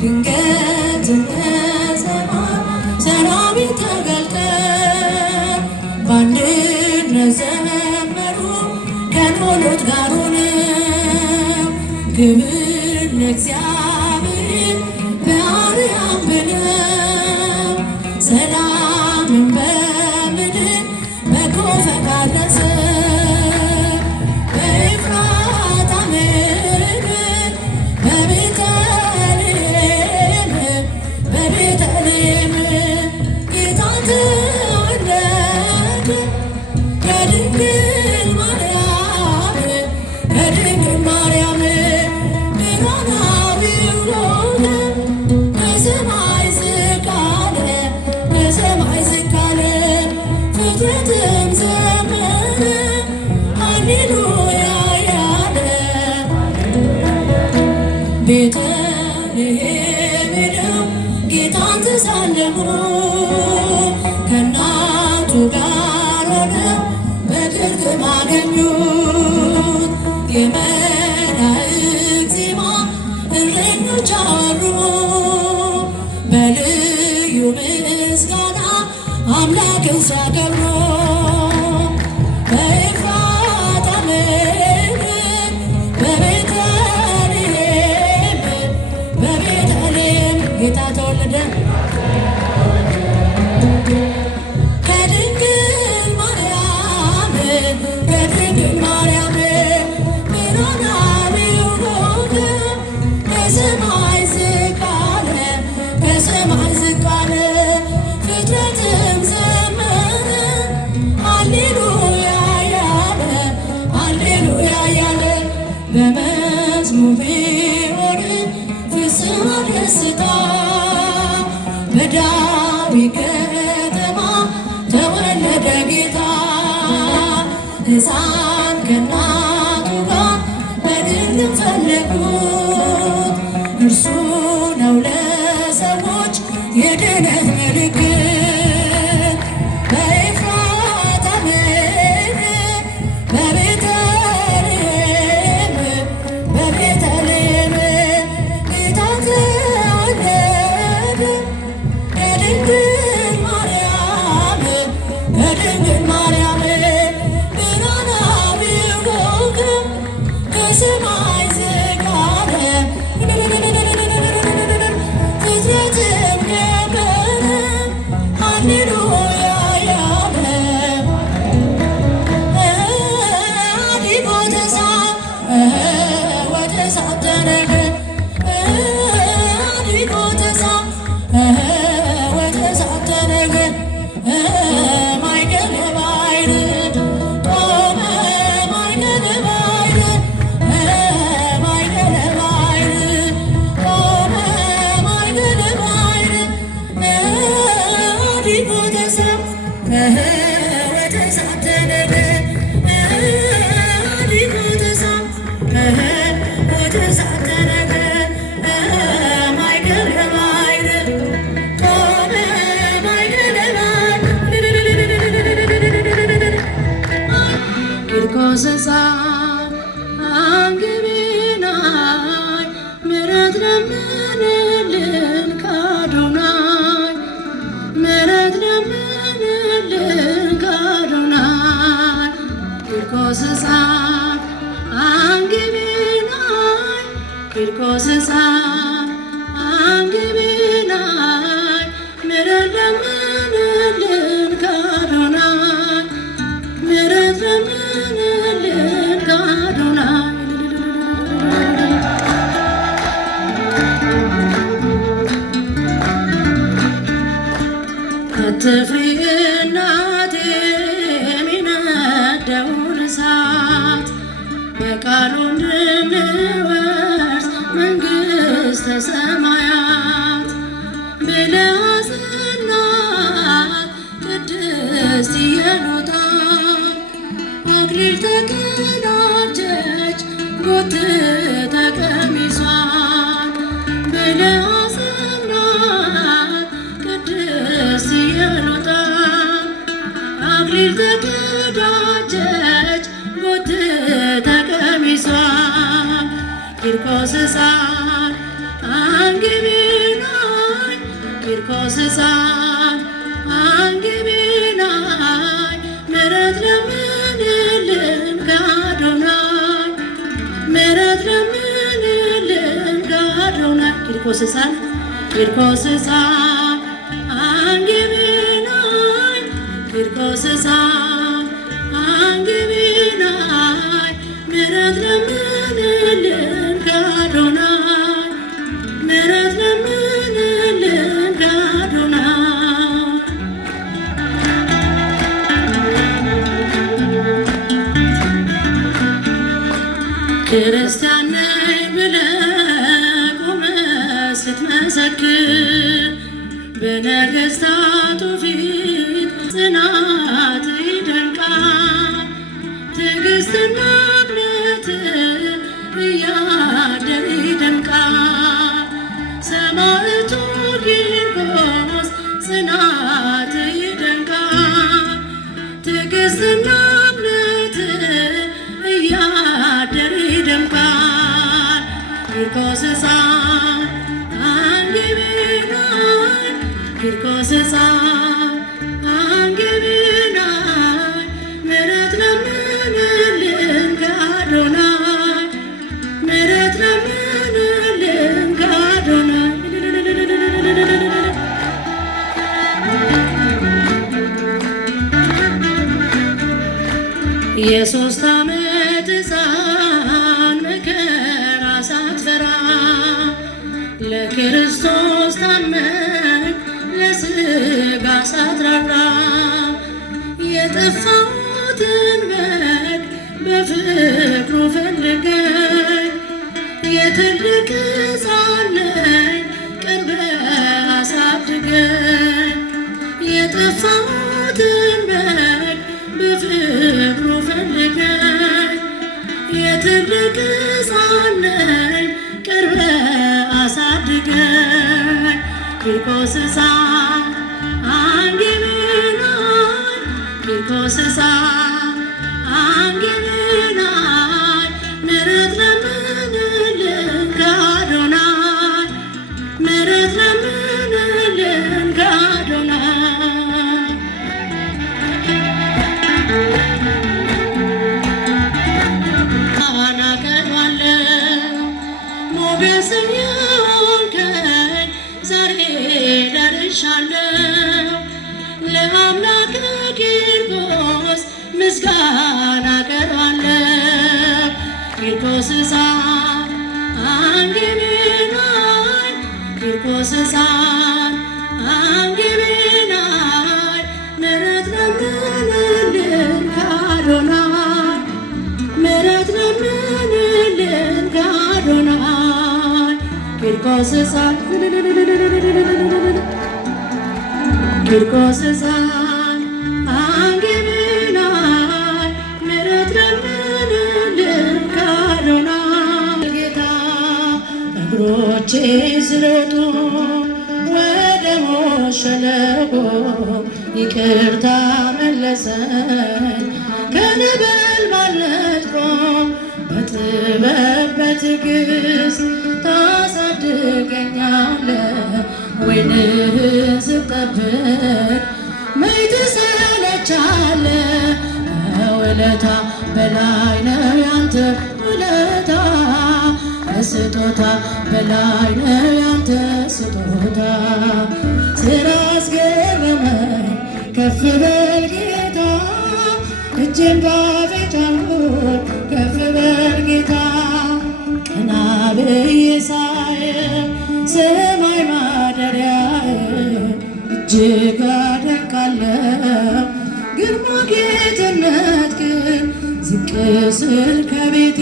ድንገት ከሰማይ ሰራዊት ተገልጠ በአንድነት ዘመሩ ከኖሎት ጋር ሆነው ክብር ለእግዚአብሔር በአርያም ብለው ሰላምን በምድር በጎ ፈቃድ በኤፍራታ ምድር በቤተልሔም ጌታ ተወለደ ከድንግል ማርያም ብርሃናዊው ሆነ ከሰማይ ዝቅ አለ ፍጥረትም ዘመረ ሃሌሉያ ያለ ቤተልሔም ሄደው ጌታን ተሳለሙ ከእናቱ ጋር ሆነው በግርግም አገኙት የመላእክት ዜማ እረኞች አወሩ በልዩ ምስጋና አምላክን ሲያከብሩ በኤፍራታ ምድር በቤተልሔም ጌታ ተወለደ ከድንግል ማርያም ብርሃናዊው ሆነ ከሰማይ ዝቅ አለ ፍጥረትም ዘመረ ሃሌሉያ ያለ በመዝሙር ቢሆን ፍስሐ ደስታ በዳዊት ከተማ ተወለደ ጌታ ሕፃን ከእናቱ ጋር በድንግል ፈለጉት እርሱ ነው ለሰዎች የድነት ምልክት በኤፍራታ ምድር በቤተልሔም ጌታ ተወለደ ከድንግል ማርያም ብርሃናዊው ሆነ ከሰማይ ዝቅ አለ ፍጥረትም ከበረ ሃሌሉያ ያለ አዲጎ ወተሳት ተነገ አዲጎ ወተሳት ተነገ ማይገል ባይር ቆመ ማይገል ባይር ቆመ ማይገል ባይር አዲጎ ወተሳት ተነገ አዲጎ ወተሳት ተነገ ማይገል ባይር ቆመ ማይገል ባይር ቂርቆስ ሕፃን አንግቢናይ ምሕረት ለምንልን ከአዶናይ ምሕረት ለምንልን ከአዶናይ ቂርቆስ ሕፃን አንግቢናይ ቂርቆስ ሕፃን አንግቢናይ ምሕረት ለምንልን ከአዶናይ ምሕረት ለምንልን ከአዶናይ አትፍሪ እናቴ የሚነደውን እሳት በቃሉ እንድንወርስ መንግሥተ ሰማያት ብለህ አጽናት ቅድስት ኢየሉጣ አክሊል ተቀዳጀች ጎትታ ቀሚሷን ብለህ አጽናት ቅድስት ኢየሉጣ አክሊል ተቀዳጀች ጎትታ ቀሚሷን ቂርቆስ ሕፃን አንግቢ ቂርቆስ ሕፃን አንግቢናይ ምሕረት ለምንልን ከአዶናይ ምሕረት ለምንልን ከአዶናይ ቂርቆስ ሕፃን አንግቢናይ ቂርቆስ ሕፃን አንግቢናይ ምሕረት ለምንልን ከአዶናይ ምሕረት ለምንልን ከአዶናይ ክርስቲያን ነኝ ብለህ ቆመህ ስትመሰክር በነገሥታቱ ፊት ጽናት ይደንቃል። ትዕግስትና እምነት እያደር ይደምቃል። ሰማዕቱ ቂርቆስ ጽናት ይደንቃል። ትዕግስትና እምነት እያደር ይደምቃል። ቂርቆስ ሕፃን አንግቢናይ ቂርቆስ ሕፃን አንግቢናይ ምሕረት ለምንልን ከአዶናይ ምሕረት ለምንልን ከአዶናይ የሦስት ዓመት ሕፃን መከራ ሳትፈራ ለክርስቶስ ታመን ለሥጋ ሳትራራ የጠፋሁትን በግ በፍቅሩ ፈልገኝ የትልቅ ሕፃን ነኝ ቀርበህ አሳድገኝ የጠፋሁትን በግ በፍቅሩ ፈልገኝ የትልቅ ሕፃን ነኝ ቀርበህ አሳድገኝ ቂርቆስ ሕፃን አንግቢናይ ቂርቆስ ሕፃን አንግቢናይ ምሕረት ለምንልን ከአዶናይ ምሕረት ለምንልን ከአዶናይ አናቀርባለሁ ሞገስ የሆንከኝ ዛሬ ደርሻለሁ ለአምላክ ቂርቆስ ምስጋና አቀርባለሁ ቂርቆስ ሕፃን አንግቢናይ ቂርቆስ ሕፃን አንግቢናይ ምሕረት ለምንልን ከአዶናይ ምሕረት ለምንልን ከአዶናይ ቂርቆስ ሕፃን ቂርቆስ ሕፃን አንግቢናይ ምሕረት ለምንልን ከአዶናይ ጌታ እግሮቼ ሲሮጡ ወደ ሞት ሸለቆ ይቅርታ መለሰኝ ከነበልባል ነጥቆ በጥበብ በትዕግስት ታሳድገኛለህ ወይንህን ስጠብቅ መች ትሰለቻለህ ከውለታ በላይ ነው ያንተ ውለታ ከስጦታ በላይ ነው ያንተ ስጦታ ስራ አስገረመኝ ከፍ በል ጌታ እጄን ባፌ ጫንኩት ከፍ በል ጌታ ቀና ብዬ ሳየው ሰማይ ማደሪያዬ እጅግ አደንቃለሁ ግርማ ጌትነትህን ዝቅ ስል ከቤቴ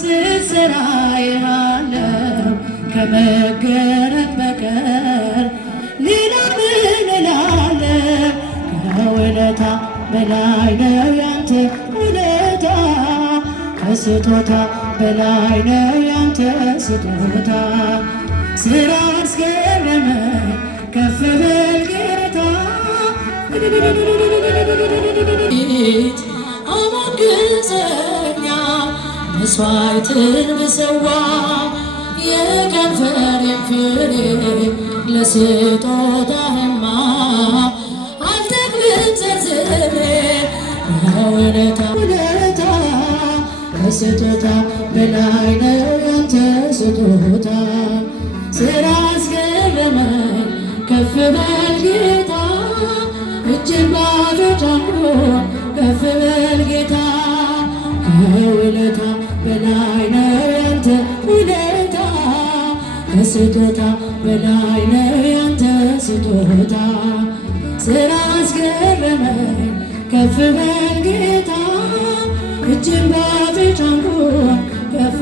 ስትሠራ አየሃለሁ ከመገረም በቀር ሌላ ምን እላለሁ ከውለታ በላይ ነው ያንተ ውለታ ከስጦታ በላይ ነው ያንተ ስጦታ ስራ አስገረመኝ ከፍ በል ጌታ አሞግሰኛል መስዋዕትን ብሰዋ የከንፈሬን ፍሬ ለስጦታህማ አልጠግብም ዘርዝሬ ውለታ ከስጦታ በላይ ነው ያንተ ስጦታ። ስራ አስገረመኝ ከፍ በል ጌታ እጅን ባዶ ጫንኩ ከፍ በል ጌታ ከውለታ በላይ ነው ያንተ ውለታ ከስጦታ በላይ ነው ያንተ ስጦታ። ስራ አስገረመኝ ከፍ በል ጌታ እጅን ባዶ ጫንኩ ከፍ